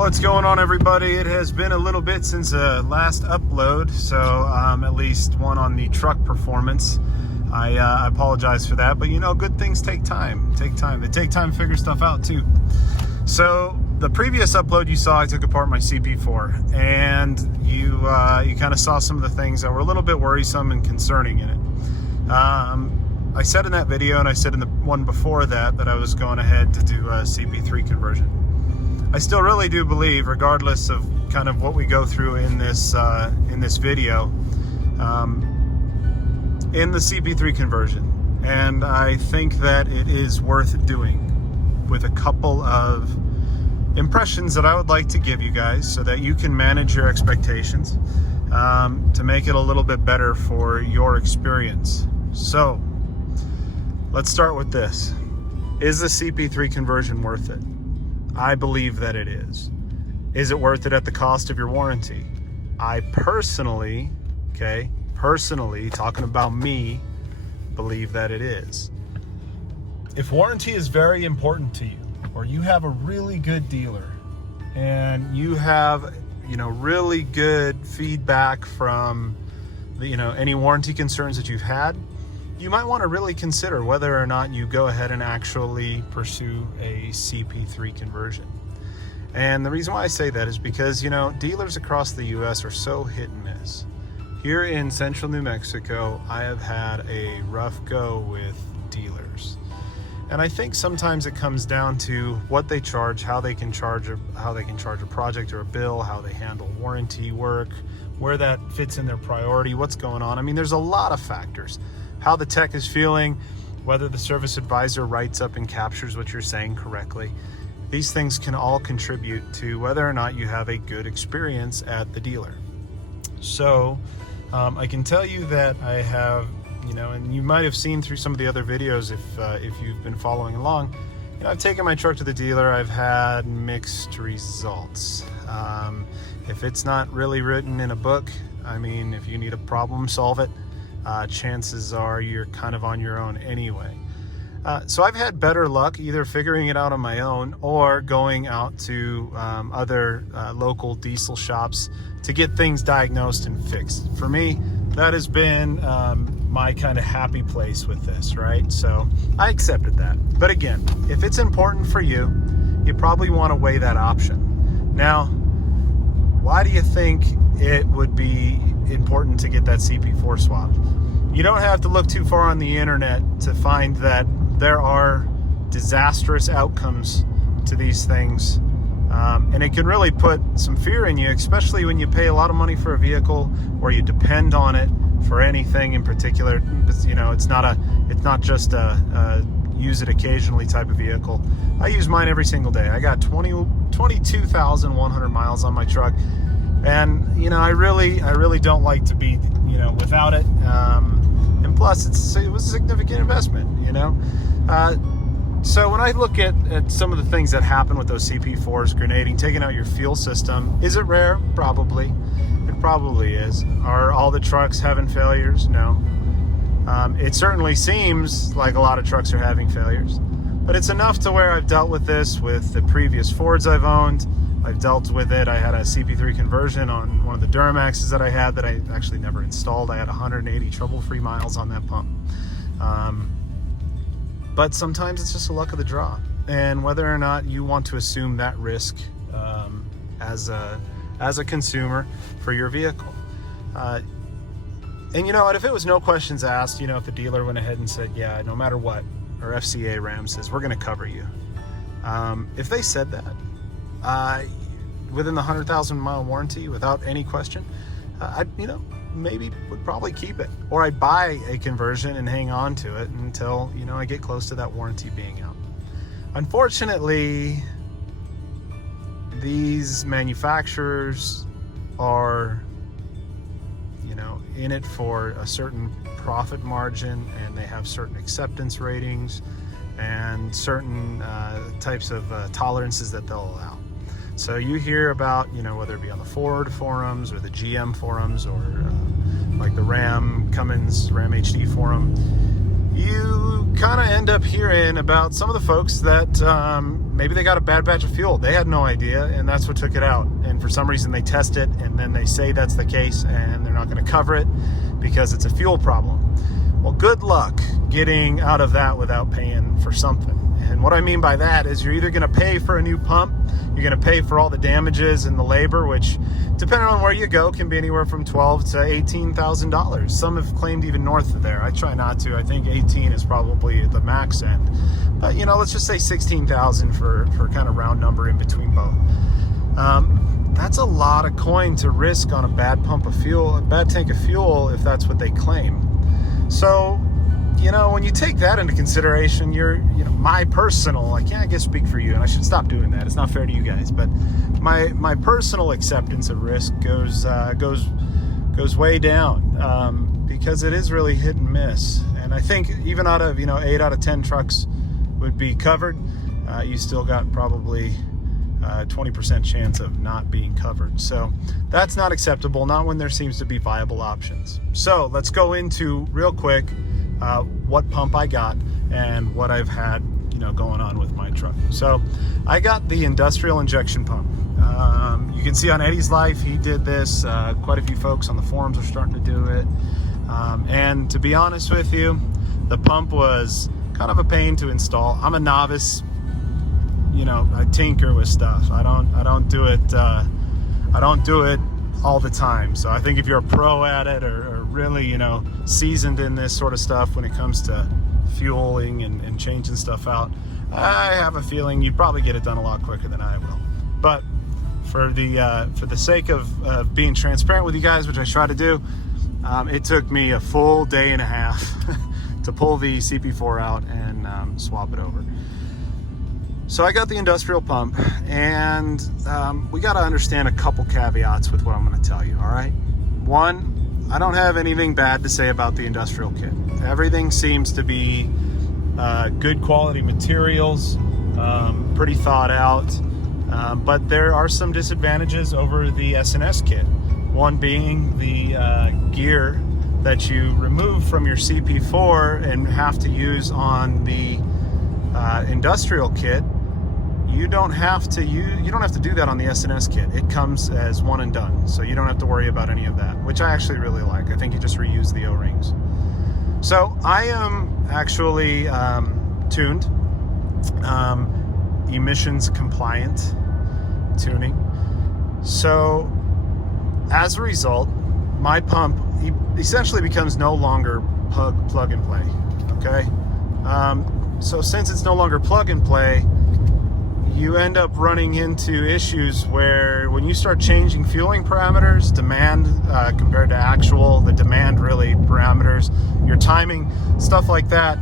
What's going on, everybody? It has been a little bit since the last upload, so at least one on the truck performance. I apologize for that, but you know, good things take time. They take time to figure stuff out too. So the previous upload you saw, I took apart my CP4, and you kind of saw some of the things that were a little bit worrisome and concerning in it. I said in that video, and I said in the one before that I was going ahead to do a CP3 conversion. I still really do believe, regardless of kind of what we go through in this video, in the CP3 conversion, and I think that it is worth doing with a couple of impressions that I would like to give you guys so that you can manage your expectations to make it a little bit better for your experience. So let's start with this. Is the CP3 conversion worth it? I believe that it is. Is it worth it at the cost of your warranty? I personally, talking about me, believe that it is. If warranty is very important to you, or you have a really good dealer and you have, really good feedback from any warranty concerns that you've had, you might want to really consider whether or not you go ahead and actually pursue a CP3 conversion. And the reason why I say that is because, dealers across the US are so hit and miss. Here in central New Mexico, I have had a rough go with dealers. And I think sometimes it comes down to what they charge, how they can charge a project or a bill, how they handle warranty work, where that fits in their priority, what's going on. I mean, there's a lot of factors. How the tech is feeling, whether the service advisor writes up and captures what you're saying correctly. These things can all contribute to whether or not you have a good experience at the dealer. So I can tell you that I have, and you might have seen through some of the other videos if you've been following along, I've taken my truck to the dealer. I've had mixed results. If it's not really written in a book, if you need a problem, solve it. Chances are you're kind of on your own anyway. So I've had better luck either figuring it out on my own or going out to other local diesel shops to get things diagnosed and fixed. For me, that has been my kind of happy place with this, right? So I accepted that. But again, if it's important for you, you probably want to weigh that option. Now, why do you think it would be important to get that CP4 swap? You don't have to look too far on the internet to find that there are disastrous outcomes to these things. And it can really put some fear in you, especially when you pay a lot of money for a vehicle or you depend on it for anything in particular. It's not just a use it occasionally type of vehicle. I use mine every single day. I got 22,100 miles on my truck. And, I really don't like to be, without it. And plus, it was a significant investment, So when I look at some of the things that happen with those CP4s, grenading, taking out your fuel system, is it rare? Probably. It probably is. Are all the trucks having failures? No. It certainly seems like a lot of trucks are having failures. But it's enough to where I've dealt with this with the previous Fords I've owned. I've dealt with it. I had a CP3 conversion on one of the Duramaxes that I had that I actually never installed. I had 180 trouble-free miles on that pump. But sometimes it's just the luck of the draw. And whether or not you want to assume that risk as a consumer for your vehicle. And you know what, if it was no questions asked, if the dealer went ahead and said, yeah, no matter what, or FCA RAM says, we're going to cover you. If they said that, within the 100,000 mile warranty without any question, maybe would probably keep it, or I'd buy a conversion and hang on to it until I get close to that warranty being out. Unfortunately, these manufacturers are in it for a certain profit margin, and they have certain acceptance ratings and certain types of tolerances that they'll allow. So you hear about, whether it be on the Ford forums or the GM forums or like the Cummins, Ram HD forum, you kind of end up hearing about some of the folks that maybe they got a bad batch of fuel. They had no idea, and that's what took it out. And for some reason they test it, and then they say that's the case, and they're not going to cover it because it's a fuel problem. Well, good luck getting out of that without paying for something. And what I mean by that is you're either going to pay for a new pump, you're going to pay for all the damages and the labor, which, depending on where you go, can be anywhere from $12,000 to $18,000. Some have claimed even north of there. I try not to. I think 18 is probably the max end. But, you know, let's just say 16,000 for kind of round number in between both. That's a lot of coin to risk on a bad pump of fuel, a bad tank of fuel, if that's what they claim. So, you know, when you take that into consideration, my personal, I can't speak for you, and I should stop doing that. It's not fair to you guys, but my personal acceptance of risk goes way down, because it is really hit and miss. And I think even out of, 8 out of 10 trucks would be covered, you still got probably 20% chance of not being covered. So that's not acceptable, not when there seems to be viable options. So let's go into real quick what pump I got and what I've had going on with my truck. So I got the industrial injection pump. You can see on Eddie's Life, he did this. Quite a few folks on the forums are starting to do it. And to be honest with you, the pump was kind of a pain to install. I'm a novice. I tinker with stuff. I don't do it. I don't do it all the time. So I think if you're a pro at it, or really, seasoned in this sort of stuff when it comes to fueling and changing stuff out, I have a feeling you'd probably get it done a lot quicker than I will. But for the sake of being transparent with you guys, which I try to do, it took me a full day and a half to pull the CP3 out and swap it over. So I got the industrial pump, and we got to understand a couple caveats with what I'm going to tell you, all right? One, I don't have anything bad to say about the industrial kit. Everything seems to be good quality materials, pretty thought out, but there are some disadvantages over the S&S kit. One being the gear that you remove from your CP4 and have to use on the industrial kit. You don't have to do that on the S&S kit. It comes as one and done, so you don't have to worry about any of that, which I actually really like. I think you just reuse the O-rings. So I am actually tuned, emissions compliant tuning. So as a result, my pump essentially becomes no longer plug and play. Okay, so since it's no longer plug and play, you end up running into issues where when you start changing fueling parameters, demand compared to actual, the demand really parameters, your timing, stuff like that,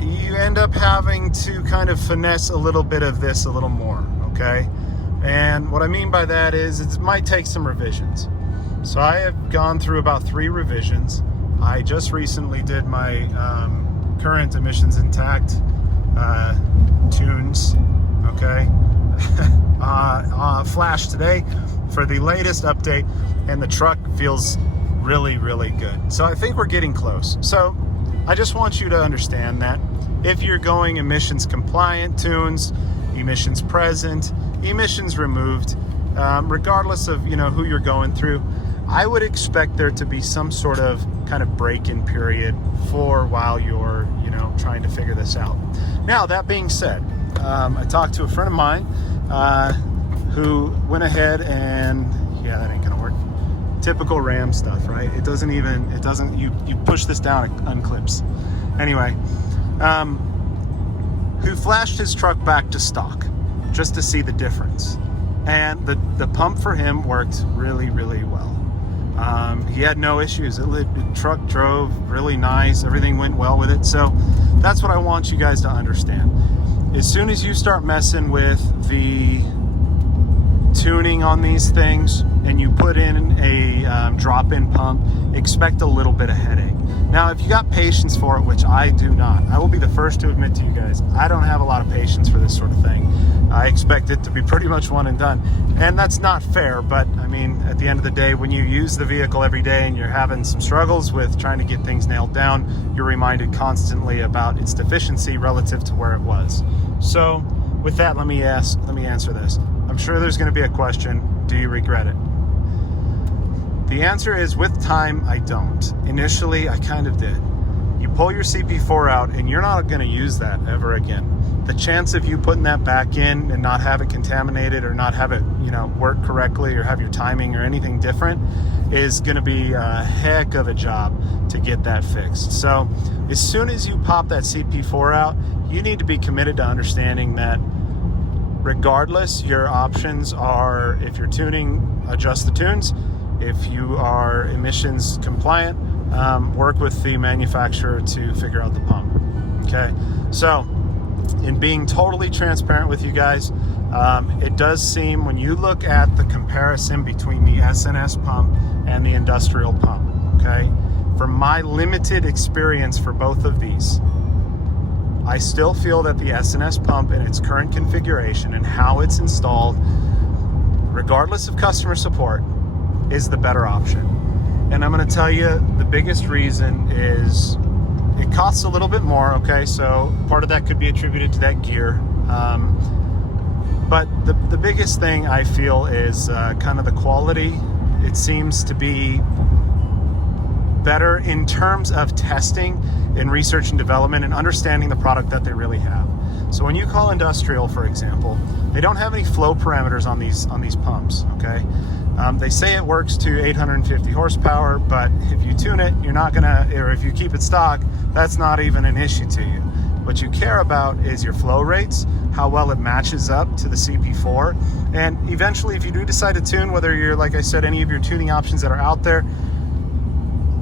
you end up having to kind of finesse a little bit of this a little more, okay? And what I mean by that is it might take some revisions. So I have gone through about 3 revisions. I just recently did my current emissions intact tunes, okay, flash today for the latest update, and the truck feels really, really good. So I think we're getting close. So I just want you to understand that if you're going emissions compliant tunes, emissions present, emissions removed, regardless of who you're going through, I would expect there to be some sort of kind of break-in period for while you're trying to figure this out. Now, that being said, I talked to a friend of mine who went ahead and, yeah, that ain't gonna work. Typical Ram stuff, right? You push this down, it unclips. Anyway, who flashed his truck back to stock just to see the difference. And the pump for him worked really, really well. He had no issues. The truck drove really nice. Everything went well with it. So that's what I want you guys to understand. As soon as you start messing with the tuning on these things and you put in a drop-in pump, expect a little bit of headache. Now, if you got patience for it, which I do not, I will be the first to admit to you guys, I don't have a lot of patience for this sort of thing. I expect it to be pretty much one and done. And that's not fair, but I mean, at the end of the day, when you use the vehicle every day and you're having some struggles with trying to get things nailed down, you're reminded constantly about its deficiency relative to where it was. So with that, let me answer this. I'm sure there's going to be a question, do you regret it? The answer is, with time, I don't. Initially, I kind of did. You pull your CP4 out and you're not going to use that ever again. The chance of you putting that back in and not have it contaminated or not have it, work correctly or have your timing or anything different is going to be a heck of a job to get that fixed. So as soon as you pop that CP4 out, you need to be committed to understanding that regardless, your options are, if you're tuning, adjust the tunes. If you are emissions compliant, work with the manufacturer to figure out the pump. Okay, so in being totally transparent with you guys, it does seem, when you look at the comparison between the SNS pump and the industrial pump, okay, from my limited experience for both of these, I still feel that the SNS pump in its current configuration and how it's installed, regardless of customer support, is the better option. And I'm going to tell you the biggest reason is it costs a little bit more, okay? So part of that could be attributed to that gear. But the biggest thing I feel is kind of the quality. It seems to be better in terms of testing and research and development and understanding the product that they really have. So when you call industrial, for example, they don't have any flow parameters on these pumps, okay? They say it works to 850 horsepower, but if you tune it, you're not gonna, or if you keep it stock, that's not even an issue to you. What you care about is your flow rates, how well it matches up to the CP4, and eventually if you do decide to tune, whether you're, like I said, any of your tuning options that are out there,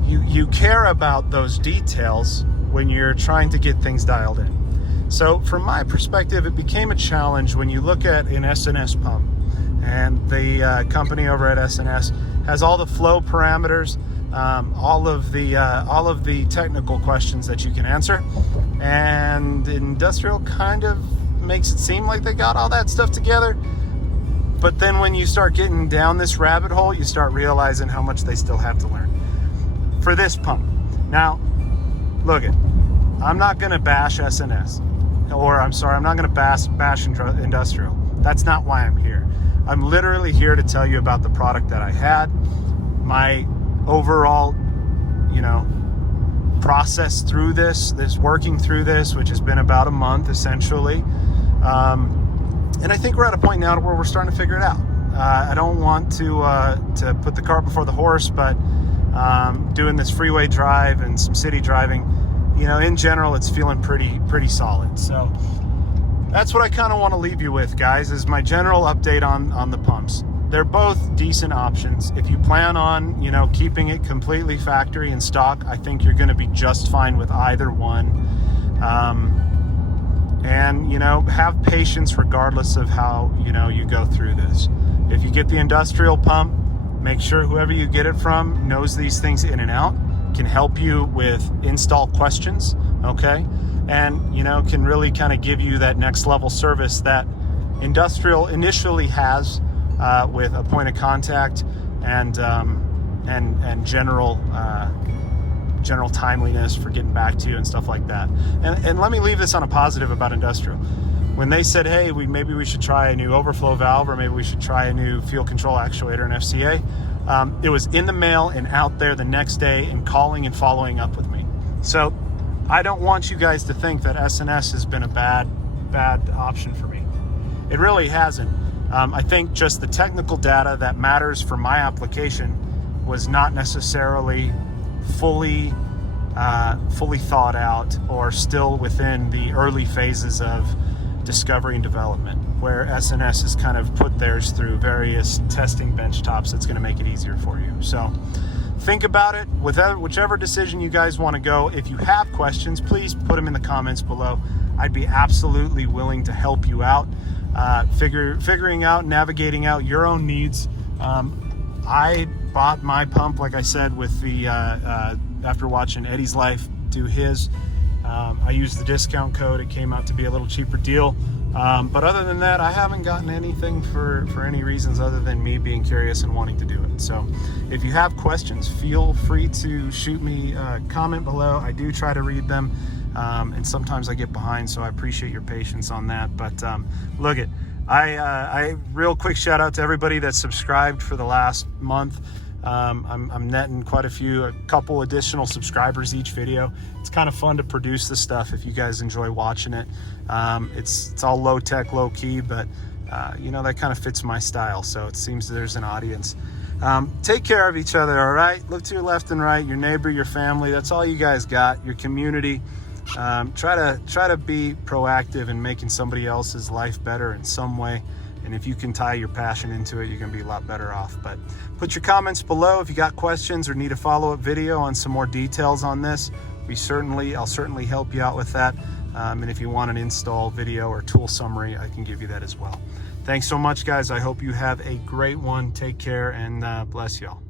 you care about those details when you're trying to get things dialed in. So from my perspective, it became a challenge when you look at an SNS pump, and the company over at SNS has all the flow parameters, all of the technical questions that you can answer, and industrial kind of makes it seem like they got all that stuff together. But then when you start getting down this rabbit hole, you start realizing how much they still have to learn for this pump. Now, look it, I'm not going to bash SNS, or I'm not going to bash industrial. That's not why I'm here. I'm literally here to tell you about the product that I had, my overall, process through this working through this, which has been about a month essentially. And I think we're at a point now where we're starting to figure it out. I don't want to put the cart before the horse, but doing this freeway drive and some city driving, in general, it's feeling pretty solid. So that's what I kind of want to leave you with, guys, is my general update on the pumps. They're both decent options. If you plan on, keeping it completely factory and stock, I think you're going to be just fine with either one. And, have patience regardless of how, you go through this. If you get the industrial pump, make sure whoever you get it from knows these things in and out, can help you with install questions, okay? And, can really kind of give you that next level service that industrial initially has with a point of contact and general timeliness for getting back to you and stuff like that. And let me leave this on a positive about industrial. When they said, hey, maybe we should try a new overflow valve, or maybe we should try a new fuel control actuator and FCA, it was in the mail and out there the next day and calling and following up with me. So I don't want you guys to think that SNS has been a bad option for me. It really hasn't. I think just the technical data that matters for my application was not necessarily fully thought out, or still within the early phases of discovery and development, where SNS has kind of put theirs through various testing benchtops that's going to make it easier for you. So think about it. With whichever decision you guys want to go, if you have questions, please put them in the comments below. I'd be absolutely willing to help you out, figuring out, navigating out your own needs. I bought my pump, like I said, with the after watching Eddie's life do his. I used the discount code. It came out to be a little cheaper deal. But other than that, I haven't gotten anything for any reasons other than me being curious and wanting to do it. So if you have questions, feel free to shoot me a comment below. I do try to read them, and sometimes I get behind, so I appreciate your patience on that. But look it, I real quick shout out to everybody that subscribed for the last month. I'm netting quite a couple additional subscribers each video. It's kind of fun to produce this stuff if you guys enjoy watching it. It's all low tech, low key, but you know, that kind of fits my style, so it seems there's an audience. Take care of each other, all right? Look to your left and right, your neighbor, your family. That's all you guys got, your community. Try to be proactive in making somebody else's life better in some way. And if you can tie your passion into it, you're going to be a lot better off. But put your comments below if you got questions or need a follow-up video on some more details on this. I'll certainly help you out with that. And if you want an install video or tool summary, I can give you that as well. Thanks so much, guys. I hope you have a great one. Take care, and bless y'all.